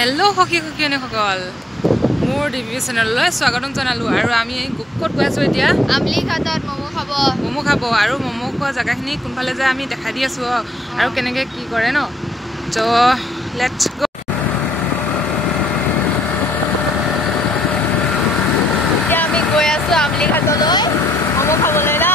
hello हकी हकीने सकल मोर TV चेनेलলৈ स्वागतम জনালো আৰু আমি কত গৈ আছো এতিয়া আমলি ঘাটত মমো খাব আৰু মমো খোৱা জায়গাখিনি কোনফালে যায় আমি দেখা দি আছো আৰু কেনেকে কি কৰে ন তো লেটস গো এতিয়া আমি গৈ আছো আমলি ঘাটলৈ মমো খাবলৈ ন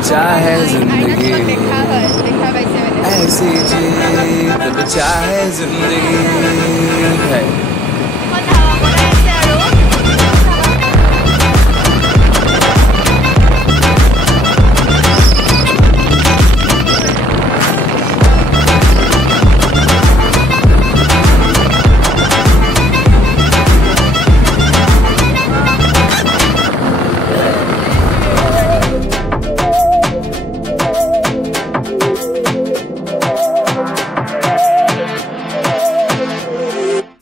चाहे जिंदगी ऐसी जीत अब चाहे जिंदगी है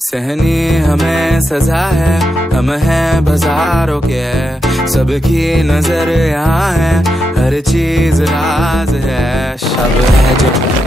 सहनी हमें सजा है हम हैं बाजारों के सबकी नजर यहाँ है हर चीज राज है शब है जो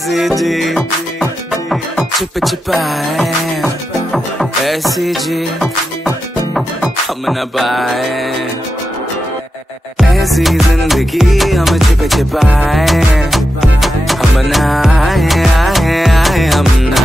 ऐसी जी चुप चुपाए ऐसी जी हम न पाए ऐसी जिंदगी हम छुप छुपाए हम ना आए आए आए हम ना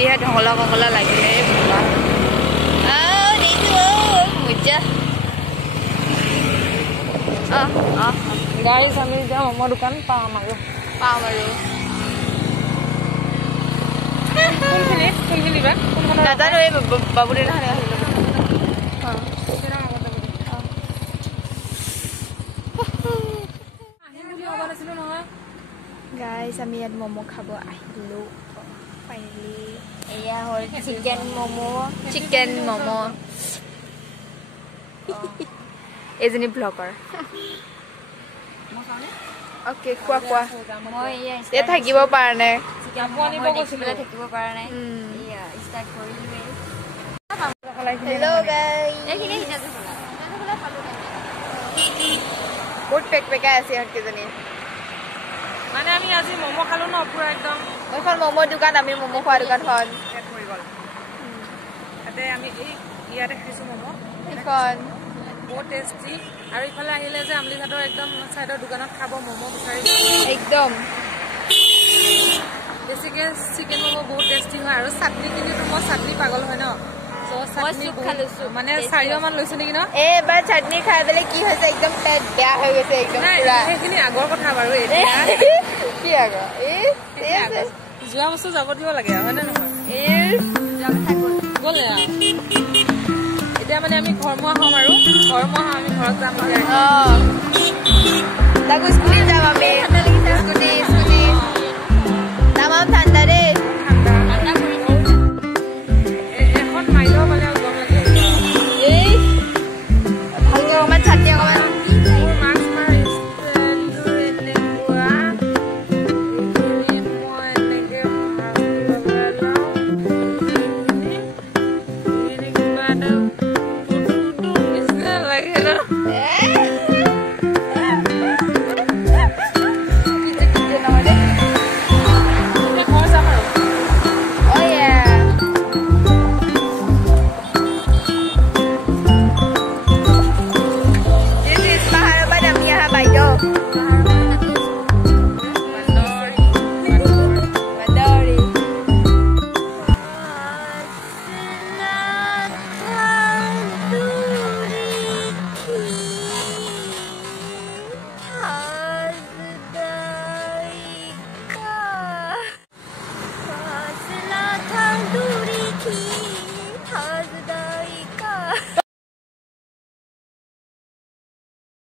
dia ढोंगला lagi nih bukan di itu muja guys kami jam mau dukan pamaru kun kini bang nada nih babu deh nah guys kami ada momo khabo ahilu finally iya hol chicken momo ezini vlogger okay khua moi iya thakibo para nai japoni bogo sibela thakibo para nai iya start korilu hello guys ekhine hina jola palu বহুত pack আছে হটকে জনি মানে আমি আজি মোমো খালো ন পুরা একদম ওইখন মোমো দোকান আমি মোমো খোৱা দোকানখন পেট পৰি গল তাতে আমি এই ইয়াতে খাইছো মোমো এখন বহুত টেস্টি আৰু ইফালে আহিলে যে আমলি ঘাটৰ একদম সাইডৰ দোকানত খাব মোমো বিচাৰি একদম বেছিকে চিকেন মোমো বহুত টেস্টি হয় আৰু চাটনি কিনি তো মই চাটনি পাগল হয় ন তো চাটনি খালছো মানে 4 মান লৈছো নেকি ন এবাৰ চাটনি খাই দিলে কি হৈছে একদম পেট বেয়া হৈ গৈছে একদম পুৰা এইখিনি আগৰ কথা বাৰু এতিয়া কি আগৰ যোৱা বছৰ যাব দিব লাগে হয় না নহয় যাব থাকল গলে এতিয়া মানে আমি ঘৰমুৱা হম আৰু ঘৰমুৱা আমি ঘৰত যাম তাকো স্কুটি যাম আমি ঠাণ্ডা লাগিছে স্কুটি তামাম ঠাণ্ডা দেই